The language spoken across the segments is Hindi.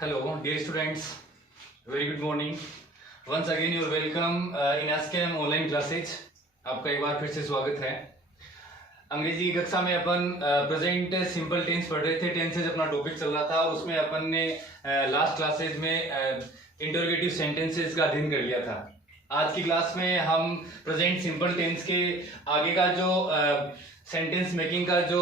Hello, dear students. Very good morning. Once again, you are welcome in ASCAM online classes. आपका एक बार फिर से स्वागत है. अंग्रेजी की कक्षा में अपन प्रेजेंट सिंपल टेंस पढ़ रहे थे. टेंसेज अपना टॉपिक चल रहा था और उसमें अपन ने लास्ट क्लासेज में इंटरोगेटिव सेंटेंसेस का अध्ययन कर लिया था. आज की क्लास में हम प्रेजेंट सिंपल टेंस के आगे का जो सेंटेंस मेकिंग का जो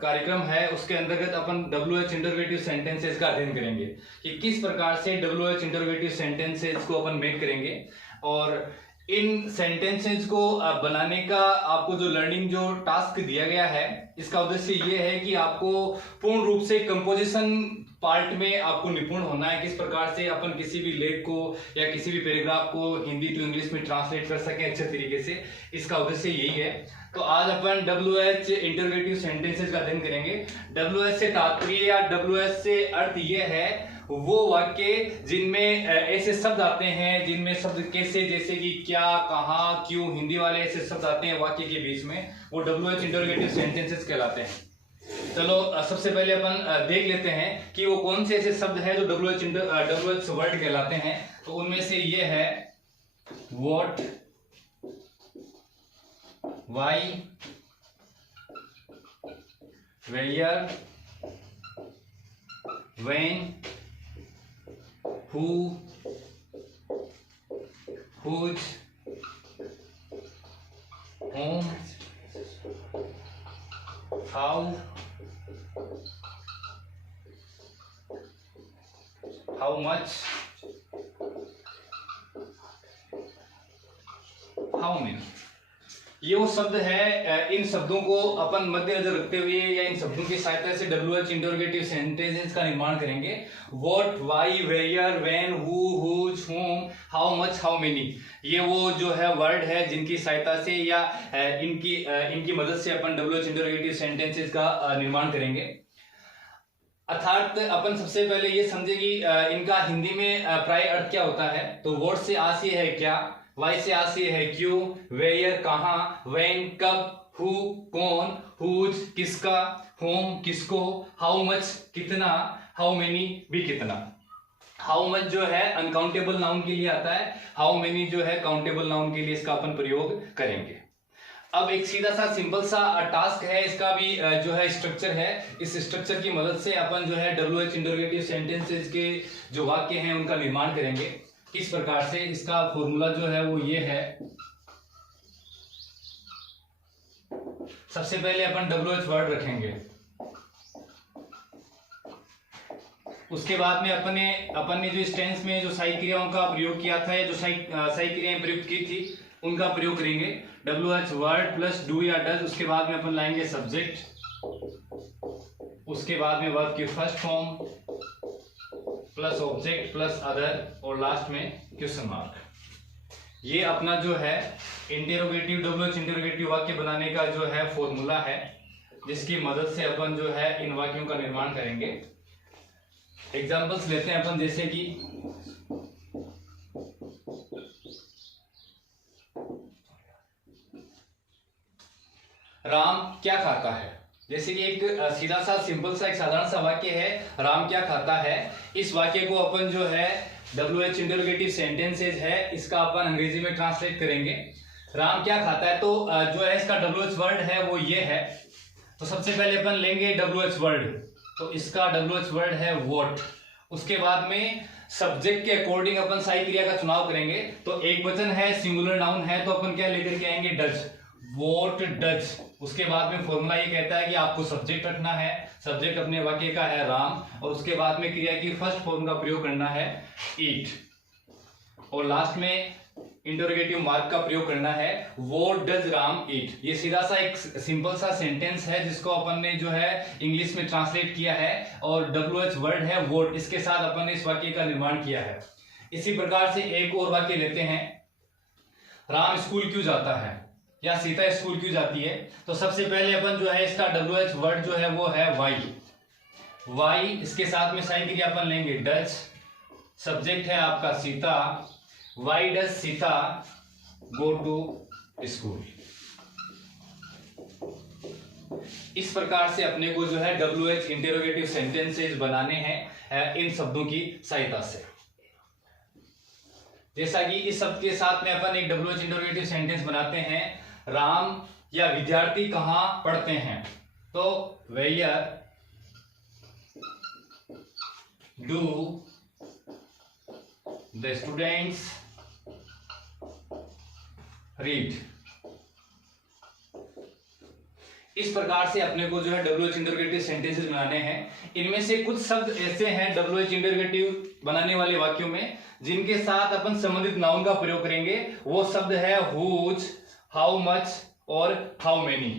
कार्यक्रम है उसके अंतर्गत अपन WH इंटरोगेटिव सेंटेंसेस का अध्ययन करेंगे कि किस प्रकार से WH इंटरोगेटिव सेंटेंसेस को अपन मेक करेंगे और इन सेंटेंसेस को बनाने का आपको जो लर्निंग जो टास्क दिया गया है इसका उद्देश्य ये है कि आपको पूर्ण रूप से कंपोजिशन पार्ट में आपको निपुण होना है. किस प्रकार से अपन किसी भी लेख को या किसी भी पैराग्राफ को हिंदी टू इंग्लिश में ट्रांसलेट कर सकें अच्छे तरीके से, इसका उद्देश्य यही है. तो आज अपन WH इंटरोगेटिव सेंटेंसेस का अध्ययन करेंगे. WH से तात्पर्य या WH से अर्थ ये है वो वाक्य जिनमें ऐसे शब्द आते हैं जिनमें शब्द कैसे, जैसे कि क्या, कहाँ, क्यों, हिंदी वाले ऐसे शब्द आते हैं वाक्य के बीच में, वो WH इंटरोगेटिव सेंटेंसेस कहलाते हैं. चलो सबसे पहले अपन देख लेते हैं कि वो कौन से ऐसे शब्द हैं जो WH वर्ड कहलाते हैं. तो उनमें से ये है what, why, where, when, who, whose, whom, how, much, how many. ये वो शब्द है. इन शब्दों को अपन मद्देनजर रखते हुए या इन शब्दों की सहायता से WH इंटरोगेटिव सेंटेंसेस का निर्माण करेंगे. What, why, where, when, who, whose, whom, how much, how many, ये वो जो है वर्ड है जिनकी सहायता से या इनकी मदद से अपन WH इंटरोगेटिव सेंटेंसेस का निर्माण करेंगे. अर्थात अपन सबसे पहले ये समझे कि इनका हिंदी में प्राय अर्थ क्या होता है. तो व्हाट से आशय है क्या, वाई से आशय है क्यों, वेयर कहाँ, व्हेन कब, हु कौन, हुज किसका, होम किसको, हाउ मच कितना, हाउ मेनी भी कितना. हाउ मच जो है अनकाउंटेबल नाउन के लिए आता है, हाउ मेनी जो है काउंटेबल नाउन के लिए इसका अपन प्रयोग करेंगे. अब एक सीधा सा सिंपल सा टास्क है, इसका भी जो है स्ट्रक्चर है. इस स्ट्रक्चर की मदद से अपन जो है WH इंटरोगेटिव सेंटेंसेस के जो वाक्य हैं उनका निर्माण करेंगे. किस प्रकार से, इसका फॉर्मूला जो है वो ये है. सबसे पहले अपन WH वर्ड रखेंगे, उसके बाद में अपन ने जो इस टेंस में जो सहायक क्रियाओं का प्रयोग किया था या जो सहायक क्रियाएं प्रयुक्त की थी उनका प्रयोग करेंगे. WH वर्ड प्लस डू या डज, उसके बाद में अपन लाएंगे सब्जेक्ट, उसके बाद में वर्ब की first form plus object plus other और लास्ट में क्वेश्चन मार्क. ये अपना जो है इंटरोगेटिव WH इंटरोगेटिव वाक्य बनाने का जो है फॉर्मूला है जिसकी मदद से अपन जो है इन वाक्यों का निर्माण करेंगे. एग्जांपल्स लेते हैं अपन, जैसे कि राम क्या खाता है. जैसे कि एक सीधा सा सिंपल सा एक साधारण सा वाक्य है, राम क्या खाता है. इस वाक्य को अपन जो है WH इंटरोगेटिव सेंटेंसेस है इसका अपन अंग्रेजी में ट्रांसलेट करेंगे. राम क्या खाता है, तो जो है इसका WH वर्ड है वो ये है. तो सबसे पहले अपन लेंगे WH वर्ड, तो इसका WH वर्ड है व्हाट. उसके बाद में सब्जेक्ट के अकॉर्डिंग अपन सहायक क्रिया का चुनाव करेंगे. तो एक वचन है, सिंगुलर नाउन है, तो अपन क्या लेकर के आएंगे, डज, व्हाट डज. उसके बाद में फॉर्मूला ये कहता है कि आपको सब्जेक्ट रखना है, सब्जेक्ट अपने वाक्य का है राम, और उसके बाद में क्रिया की फर्स्ट फॉर्म का प्रयोग करना है ईट, और लास्ट में इंटरोगेटिव मार्क का प्रयोग करना है व्हाट डज राम ईट. ये सीधा सा एक सिंपल सा सेंटेंस है जिसको अपन ने जो है इंग्लिश में ट्रांसलेट किया है और WH वर्ड है व्हाट, इसके साथ अपन ने इस वाक्य का निर्माण किया है. इसी प्रकार से एक और वाक्य लेते हैं, राम स्कूल क्यों जाता है या सीता स्कूल क्यों जाती है. तो सबसे पहले अपन जो है इसका WH वर्ड जो है वो है वाई. इसके साथ में सहायक क्रिया अपन लेंगे डज, सब्जेक्ट है आपका Sita, why does Sita go to school. इस प्रकार से अपने को जो है WH इंटेरोगेटिव सेंटेंसेस बनाने हैं इन शब्दों की सहायता से। जैसा कि इस शब्द के साथ में अपन एक WH इंटेरोगेटिव सेंटेंस बनाते हैं, राम या विद्यार्थी कहाँ पढ़ते हैं, तो where do the students read. इस प्रकार से अपने को जो है WH इंटरोगेटिव सेंटेंसेस बनाने हैं। इनमें से कुछ शब्द ऐसे हैं WH इंटरोगेटिव बनाने वाले वाक्यों में जिनके साथ अपन संबंधित नाउन का प्रयोग करेंगे। वो शब्द है हुज, हाउ मच और हाउ मेनी।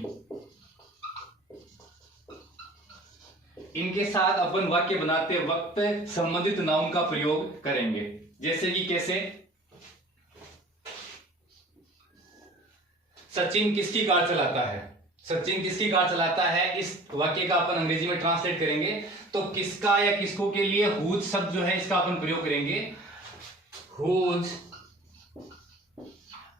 इनके साथ अपन वाक्य बनाते वक्त संबंधित नाउन का प्रयोग करेंगे। जैसे कि कैसे, सचिन किसकी कार चलाता है। सचिन किसकी कार चलाता है, इस वाक्य का अपन अंग्रेजी में ट्रांसलेट करेंगे तो किसका या किसको के लिए हुज शब्द जो है इसका अपन प्रयोग करेंगे, हुज।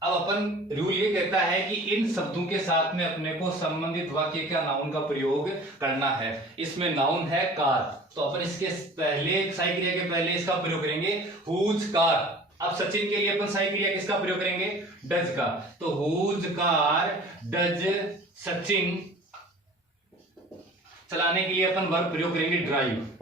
अब अपन रूल ये कहता है कि इन शब्दों के साथ में अपने को संबंधित वाक्य का नाउन का प्रयोग करना है। इसमें नाउन है कार, तो अपन इसके पहले सहायक क्रिया के पहले इसका प्रयोग करेंगे हुज कार। अब सचिन के लिए अपन सहायक क्रिया किसका प्रयोग करेंगे, डज का, तो हुज कार डज सचिन। चलाने के लिए अपन वर्ब प्रयोग करेंगे ड्राइव,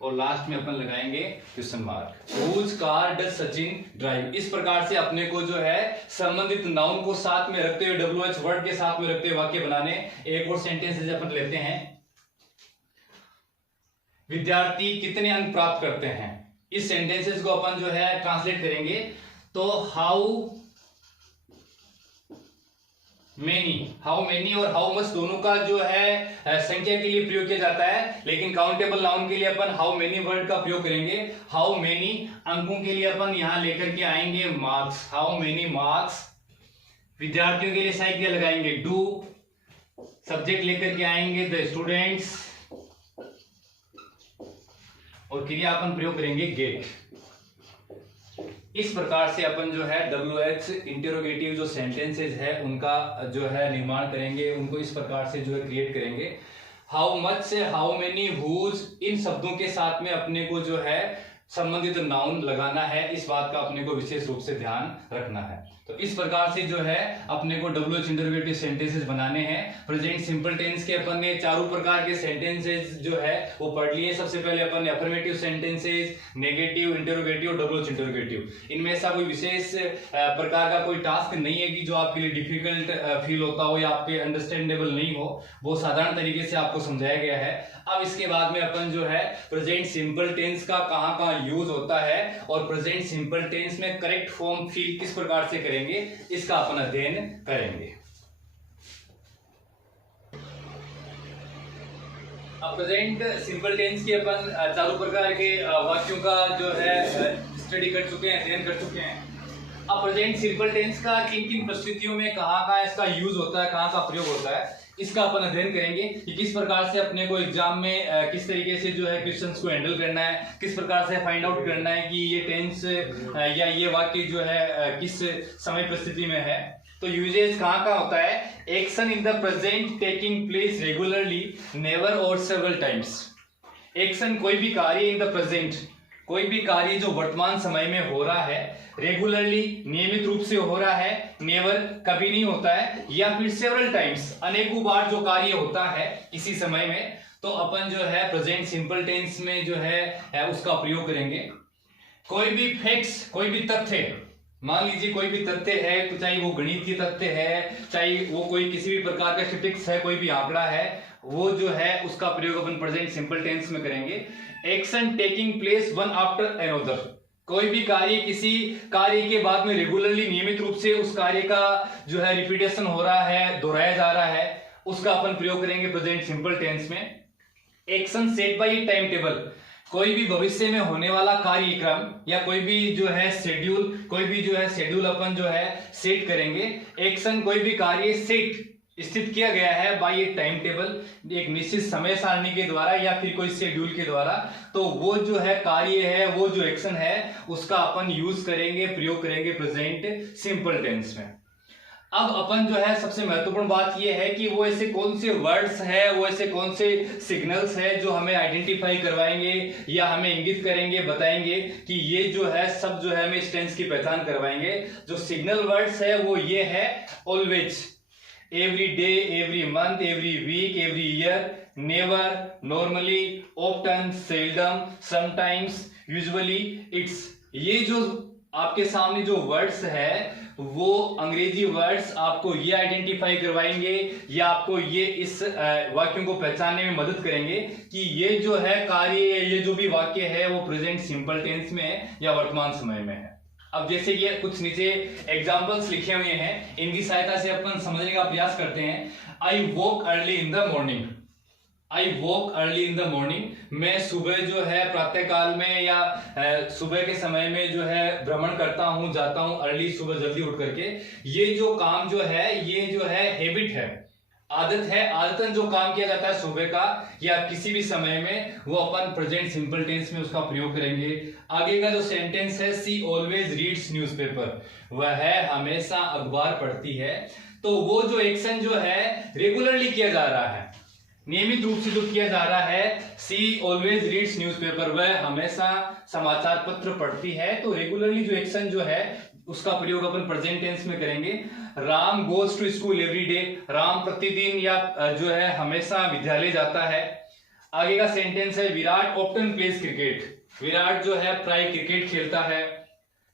और लास्ट में अपन लगाएंगे question mark. Whose car does Sachin drive. इस प्रकार से अपने को जो है संबंधित नाउन को साथ में रखते हुए WH वर्ड के साथ में रखते हुए वाक्य बनाने। एक और सेंटेंस अपन लेते हैं, विद्यार्थी कितने अंक प्राप्त करते हैं। इस सेंटेंसेस को अपन जो है ट्रांसलेट करेंगे तो हाउ मेनी और हाउ मच दोनों का जो है संख्या के लिए प्रयोग किया जाता है, लेकिन काउंटेबल नाउन के लिए अपन हाउ मेनी वर्ड का प्रयोग करेंगे। हाउ मेनी अंकों के लिए अपन यहां लेकर के आएंगे मार्क्स, हाउ मेनी मार्क्स। विद्यार्थियों के लिए सहायक क्रिया लगाएंगे डू, सब्जेक्ट लेकर के आएंगे द स्टूडेंट्स, और क्रिया अपन प्रयोग करेंगे गेट। इस प्रकार से अपन जो है WH इंटेरोगेटिव जो सेंटेंसेस है उनका जो है निर्माण करेंगे, उनको इस प्रकार से जो है क्रिएट करेंगे। हाउ मच से हाउ मेनी, हुज, इन शब्दों के साथ में अपने को जो है संबंधित नाउन लगाना है। इस बात का अपने को विशेष रूप से ध्यान रखना है। तो इस प्रकार से जो है अपने को WH इंटरोगेटिव सेंटेंसेस बनाने हैं। प्रेजेंट सिंपल टेंस के अपन ने चारों प्रकार के सेंटेंसेस जो है वो पढ़ लिए। सबसे पहले अपन ने affirmative sentences, negative, interrogative, WH interrogative. इनमें ऐसा कोई विशेष प्रकार का कोई टास्क नहीं है कि जो आपके लिए डिफिकल्ट फील होता हो या आपके अंडरस्टैंडेबल नहीं हो, वो साधारण तरीके से आपको समझाया गया है। अब इसके बाद में अपन जो है प्रेजेंट सिंपल टेंस का कहां कहां यूज होता है और प्रेजेंट सिंपल टेंस में करेक्ट फॉर्म फील किस प्रकार से करेंगे, इसका अपन अध्ययन करेंगे। अब प्रेजेंट सिंपल टेंस के अपन चारों प्रकार के वाक्यों का जो है स्टडी कर चुके हैं, अध्ययन कर चुके हैं। अब प्रेजेंट सिंपल टेंस का किन किन परिस्थितियों में कहां इसका यूज होता है, कहां का प्रयोग होता है, इसका अपन अध्ययन करेंगे कि किस प्रकार से अपने को एग्जाम में किस तरीके से जो है क्वेश्चंस को हैंडल करना है, किस प्रकार से फाइंड आउट करना है कि ये टेंस या ये वाक्य जो है किस समय परिस्थिति में है। तो यूजेज कहाँ का होता है, action in the present taking place regularly, never और सेवरल टाइम्स। एक्शन कोई भी कार्य इन द प्रेजेंट, कोई भी कार्य जो वर्तमान समय में हो रहा है, रेगुलरली नियमित रूप से हो रहा है, नेवर कभी नहीं होता है, या फिर सेवरल टाइम्स अनेकों बार जो कार्य होता है इसी समय में, तो अपन जो है प्रेजेंट सिंपल टेंस में जो है उसका प्रयोग करेंगे। कोई भी फैक्ट्स, कोई भी तथ्य, मान लीजिए कोई भी तथ्य है, तो चाहे वो गणित की तथ्य है, चाहे वो कोई किसी भी प्रकार का स्टैटिस्टिक्स है, कोई भी आंकड़ा है, वो जो है उसका प्रयोग अपन प्रेजेंट सिंपल टेंस में करेंगे। Action taking place one after another, कोई भी कार्य किसी कार्य के बाद में रेगुलरली नियमित रूप से उस कार्य का जो है रिपीटेशन हो रहा है, दोहराया जा रहा है, उसका अपन प्रयोग करेंगे प्रेजेंट सिंपल टेंस में। Action set by time table, कोई भी भविष्य में होने वाला कार्यक्रम या कोई भी जो है शेड्यूल, कोई भी जो है शेड्यूल अपन जो है सेट करेंगे। एक्शन कोई भी कार्य सेट स्थित किया गया है बाय ए टाइम टेबल, एक निश्चित समय सारणी के द्वारा या फिर कोई शेड्यूल के द्वारा, तो वो जो है कार्य है, वो जो एक्शन है, उसका अपन यूज करेंगे, प्रयोग करेंगे प्रेजेंट सिंपल टेंस में। अब अपन जो है सबसे महत्वपूर्ण बात यह है कि वो ऐसे कौन से वर्ड्स है, वो ऐसे कौन से सिग्नल्स है जो हमें आइडेंटिफाई करवाएंगे या हमें इंगित करेंगे, बताएंगे कि ये जो है सब जो है हमें इस टेंस की पहचान करवाएंगे। जो सिग्नल वर्ड्स है वो ये है always, every day, every month, every week, every year, never, normally, often, seldom, sometimes, usually, it's. ये जो आपके सामने जो वर्ड्स है वो अंग्रेजी वर्ड्स आपको ये आइडेंटिफाई करवाएंगे या आपको ये इस वाक्यों को पहचानने में मदद करेंगे कि ये जो है कार्य, ये जो भी वाक्य है वो प्रेजेंट सिंपल टेंस में है या वर्तमान समय में है। अब जैसे कि कुछ नीचे एग्जांपल्स लिखे हुए हैं, इनकी सहायता से अपन समझने का प्रयास करते हैं। I woke early in the morning, I walk early in the morning, मैं सुबह जो है प्रातः काल में या सुबह के समय में जो है भ्रमण करता हूं, जाता हूं, अर्ली सुबह जल्दी उठ करके। ये जो काम जो है ये जो है हैबिट है, आदत है, आदतन जो काम किया जाता है सुबह का या किसी भी समय में, वो अपन प्रेजेंट सिंपल टेंस में उसका प्रयोग करेंगे। आगे का जो सेंटेंस है, सी ऑलवेज रीड्स न्यूज़पेपर, वह हमेशा अखबार पढ़ती है। तो वो जो एक्शन जो है रेगुलरली किया जा रहा है, नियमित रूप से जो किया जा रहा है, सी ऑलवेज रीड्स न्यूज़पेपर, वह हमेशा समाचार पत्र पढ़ती है। तो रेगुलरली जो एक्शन जो है उसका प्रयोग अपन प्रेजेंट टेंस में करेंगे। Ram goes to school every day, Ram प्रतिदिन या जो है हमेशा विद्यालय जाता है। आगे का सेंटेंस है, Virat often plays cricket, Virat जो है प्राय क्रिकेट खेलता है।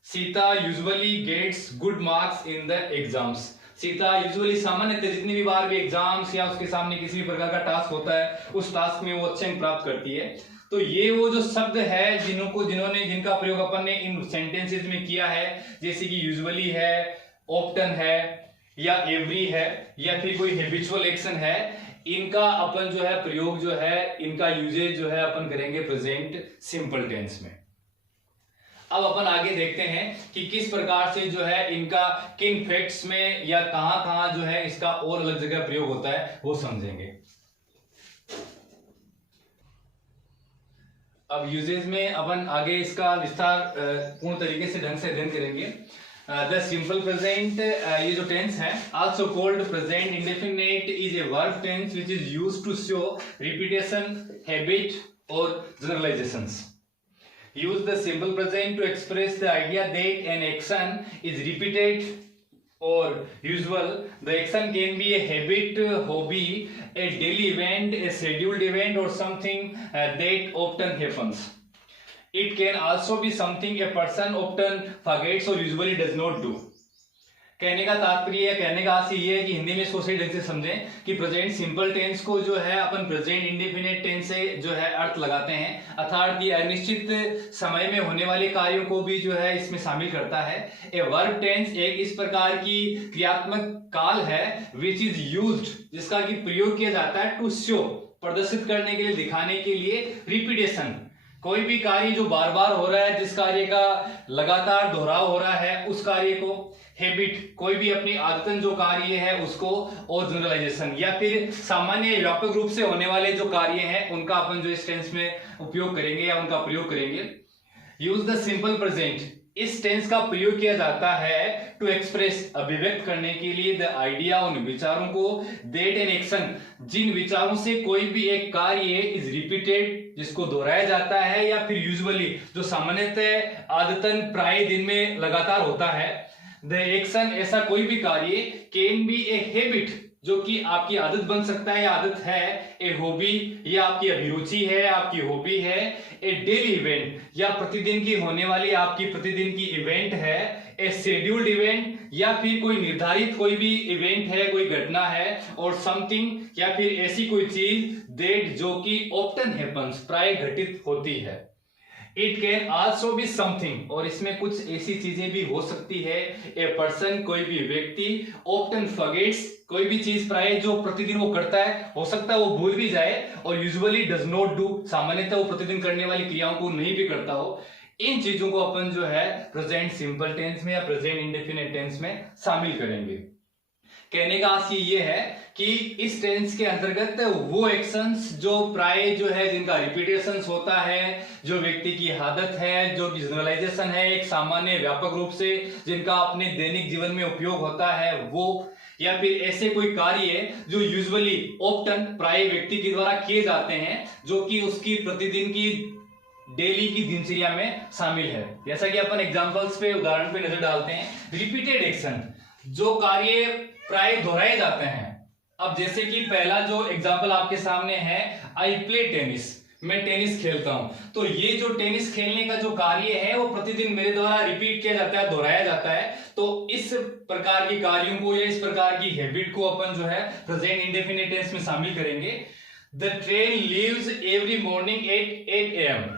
Sita usually gets good marks in the exams, Sita usually सामान्यतः जितनी भी बार भी एग्जाम्स या उसके सामने किसी भी प्रकार का टास्क होता है उस टास्क में वो अच्छे अंक प्राप्त करती है। तो ये वो जो शब्द है जिनका प्रयोग अपन ने इन सेंटेंसेस में किया है, जैसे कि यूजुअली है, ऑफ्टन है या एवरी है या फिर कोई हैबिचुअल एक्शन है, इनका अपन जो है प्रयोग जो है, इनका यूजेज जो है अपन करेंगे प्रेजेंट सिंपल टेंस में। अब अपन आगे देखते हैं कि किस प्रकार से जो है इनका किन फैक्ट्स में या कहां जो है इसका और अलग जगह प्रयोग होता है वो समझेंगे। अब यूजेज में अपन आगे इसका विस्तार पूर्ण तरीके से ढंग से अध्ययन करेंगे। द सिंपल प्रेजेंट, ये जो टेंस है, also called present indefinite, is a verb tense which is used to show repetition, habit और generalizations. Use the simple present to express the idea that an action is repeated or usual. The action can be a habit, hobby, a daily event, a scheduled event, or something that often happens. It can also be something a person often forgets or usually does not do. कहने का तात्पर्य है, कहने का आशय ये है कि हिंदी में इसको सही ढंग से समझें कि प्रेजेंट सिंपल टेंस को जो है अपन प्रेजेंट इंडेफिनिट टेंस से जो है अर्थ लगाते हैं, अर्थात ये अनिश्चित समय में होने वाले कार्यों को भी जो है इसमें शामिल करता है। ए वर्ब टेंस एक इस प्रकार की क्रियात्मक काल है विच इज यूज्ड, जिसका कि प्रयोग किया जाता है टू शो, प्रदर्शित करने के लिए, दिखाने के लिए, रिपीटेशन, कोई भी कार्य जो बार बार हो रहा है, जिस कार्य का लगातार दोहराव हो रहा है उस कार्य को, हैबिट कोई भी अपनी आदतन जो कार्य है उसको, और जनरलाइजेशन या फिर सामान्य व्यापक रूप से होने वाले जो कार्य हैं उनका अपन जो इस टेंस में उपयोग करेंगे या उनका प्रयोग करेंगे। यूज द सिंपल प्रेजेंट, इस टेंस का प्रयोग किया जाता है टू एक्सप्रेस, अभिव्यक्त करने के लिए, द आइडिया, उन विचारों को, दैट एन एक्शन, जिन विचारों से कोई भी एक कार्य इज रिपीटेड, जिसको दोहराया जाता है, या फिर यूजुअली जो सामान्यतः आदतन प्राय दिन में लगातार होता है, द एक्शन ऐसा कोई भी कार्य, कैन बी ए हैबिट जो कि आपकी आदत बन सकता है या आदत है, ए हॉबी या आपकी अभिरुचि है, आपकी हॉबी है, ए डेली इवेंट या प्रतिदिन की होने वाली आपकी प्रतिदिन की इवेंट है, ए शेड्यूल्ड इवेंट या फिर कोई निर्धारित कोई भी इवेंट है, कोई घटना है, और समथिंग या फिर ऐसी कोई चीज दैट जो कि ऑफ्टन हैपेंस, प्राय घटित होती है। It can also be something, और इसमें कुछ ऐसी चीजें भी हो सकती है, ए पर्सन कोई भी व्यक्ति, ऑफ्टन फॉरगेट्स कोई भी चीज प्राय जो प्रतिदिन वो करता है, हो सकता है वो भूल भी जाए, और यूजुअली डज नॉट डू, सामान्यतः वो प्रतिदिन करने वाली क्रियाओं को नहीं भी करता हो। इन चीजों को अपन जो है प्रेजेंट सिंपल टेंस में या प्रेजेंट इंडेफिनिट टेंस में शामिल करेंगे। कहने का आशय ये है कि इस टेंस के अंतर्गत वो एक्शंस जो प्राय जो है जिनका रिपीटेशंस होता है, जो व्यक्ति की आदत है, जो जनरलाइजेशन है एक सामान्य व्यापक रूप से, जिनका अपने दैनिक जीवन में उपयोग होता है वो, या फिर ऐसे कोई कार्य जो यूजुअली ऑप्टन प्राय व्यक्ति के द्वारा किए जाते हैं, जो कि उसकी प्रतिदिन की डेली की दिनचर्या में शामिल है। जैसा कि अपन एग्जांपल्स पे उदाहरण पे नजर डालते हैं। रिपीटेड एक्शन जो कार्य प्राय दोहराए जाते हैं। अब जैसे कि पहला जो एग्जांपल आपके सामने है, आई प्ले टेनिस, मैं टेनिस खेलता हूं। तो ये जो टेनिस खेलने का जो कार्य है वो प्रतिदिन मेरे द्वारा रिपीट किया जाता है, दोहराया जाता है। तो इस प्रकार के कार्यों को या इस प्रकार की हैबिट को अपन जो है प्रेजेंट इंडेफिनिट टेंस में शामिल करेंगे। The train leaves every morning at 8 AM।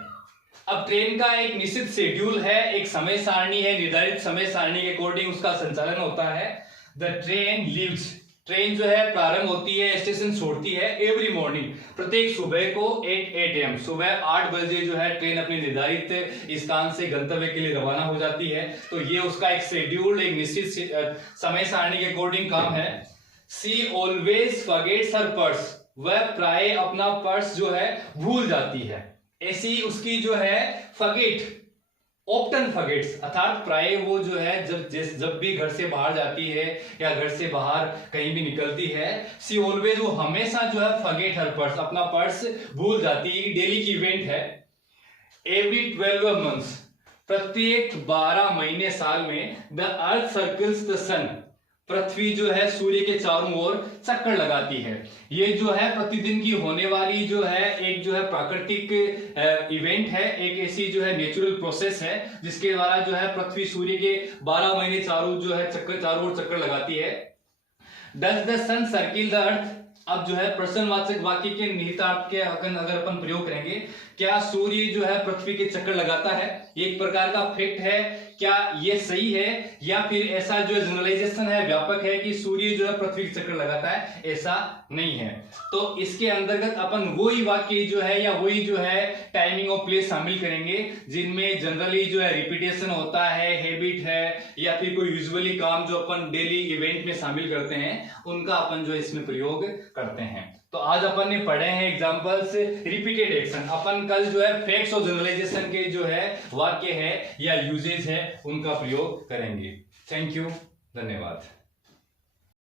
अब ट्रेन का एक निश्चित शेड्यूल है, एक समय सारणी है, निर्धारित समय सारणी के अकॉर्डिंग उसका संचालन होता है। द ट्रेन लीव्स, ट्रेन जो है प्रारंभ होती है, स्टेशन छोड़ती है, एवरी मॉर्निंग प्रत्येक सुबह को 8 AM, सुबह 8 बजे जो है ट्रेन अपने निर्धारित स्थान से गंतव्य के लिए रवाना हो जाती है। तो ये उसका एक शेड्यूल, एक निश्चित समय सारणी के अकॉर्डिंग काम है। सी ऑलवेज फॉरगेट्स हर पर्स, वह प्राय अपना पर्स जो है भूल जाती है। ऐसी उसकी जो है फॉरगेट, ऑप्टन फॉरगेट्स, अर्थात प्राय वो जो है जब भी घर से बाहर जाती है या घर से बाहर कहीं भी निकलती है, सी ऑलवेज, वो हमेशा जो है फॉरगेट हर पर्स, अपना पर्स भूल जाती है। डेली की इवेंट है। एवरी 12 मंथ्स, प्रत्येक 12 महीने साल में, द अर्थ सर्कल्स द सन, पृथ्वी जो है सूर्य के चारों ओर चक्कर लगाती है। ये जो है प्रतिदिन की होने वाली जो है एक जो है प्राकृतिक इवेंट है, एक ऐसी जो है नेचुरल प्रोसेस है जिसके द्वारा जो है पृथ्वी सूर्य के 12 महीने चारों ओर चक्कर लगाती है। Does the sun circle the earth, अब जो है प्रश्नवाचक वाक्य के निहितार्थ के अगर अपन प्रयोग करेंगे, क्या सूर्य जो है पृथ्वी के चक्कर लगाता है, ये एक प्रकार का फैक्ट है, क्या ये सही है, या फिर ऐसा जो जनरलाइजेशन है, व्यापक है कि सूर्य जो है पृथ्वी के चक्कर लगाता है, ऐसा नहीं है। तो इसके अंतर्गत अपन वही वाक्य जो है या वही जो है टाइमिंग ऑफ प्लेस शामिल करेंगे जिनमें जनरली जो है रिपीटेशन होता है, हैबिट है, या फिर कोई यूजुअली काम जो अपन डेली इवेंट में शामिल करते हैं, उनका अपन जो इसमें प्रयोग करते हैं। तो आज अपन ने पढ़े हैं एग्जांपल्स रिपीटेड एक्शन। अपन कल जो है फैक्ट्स और जनरलाइजेशन के जो है वाक्य है या यूजेज है उनका प्रयोग करेंगे। थैंक यू, धन्यवाद।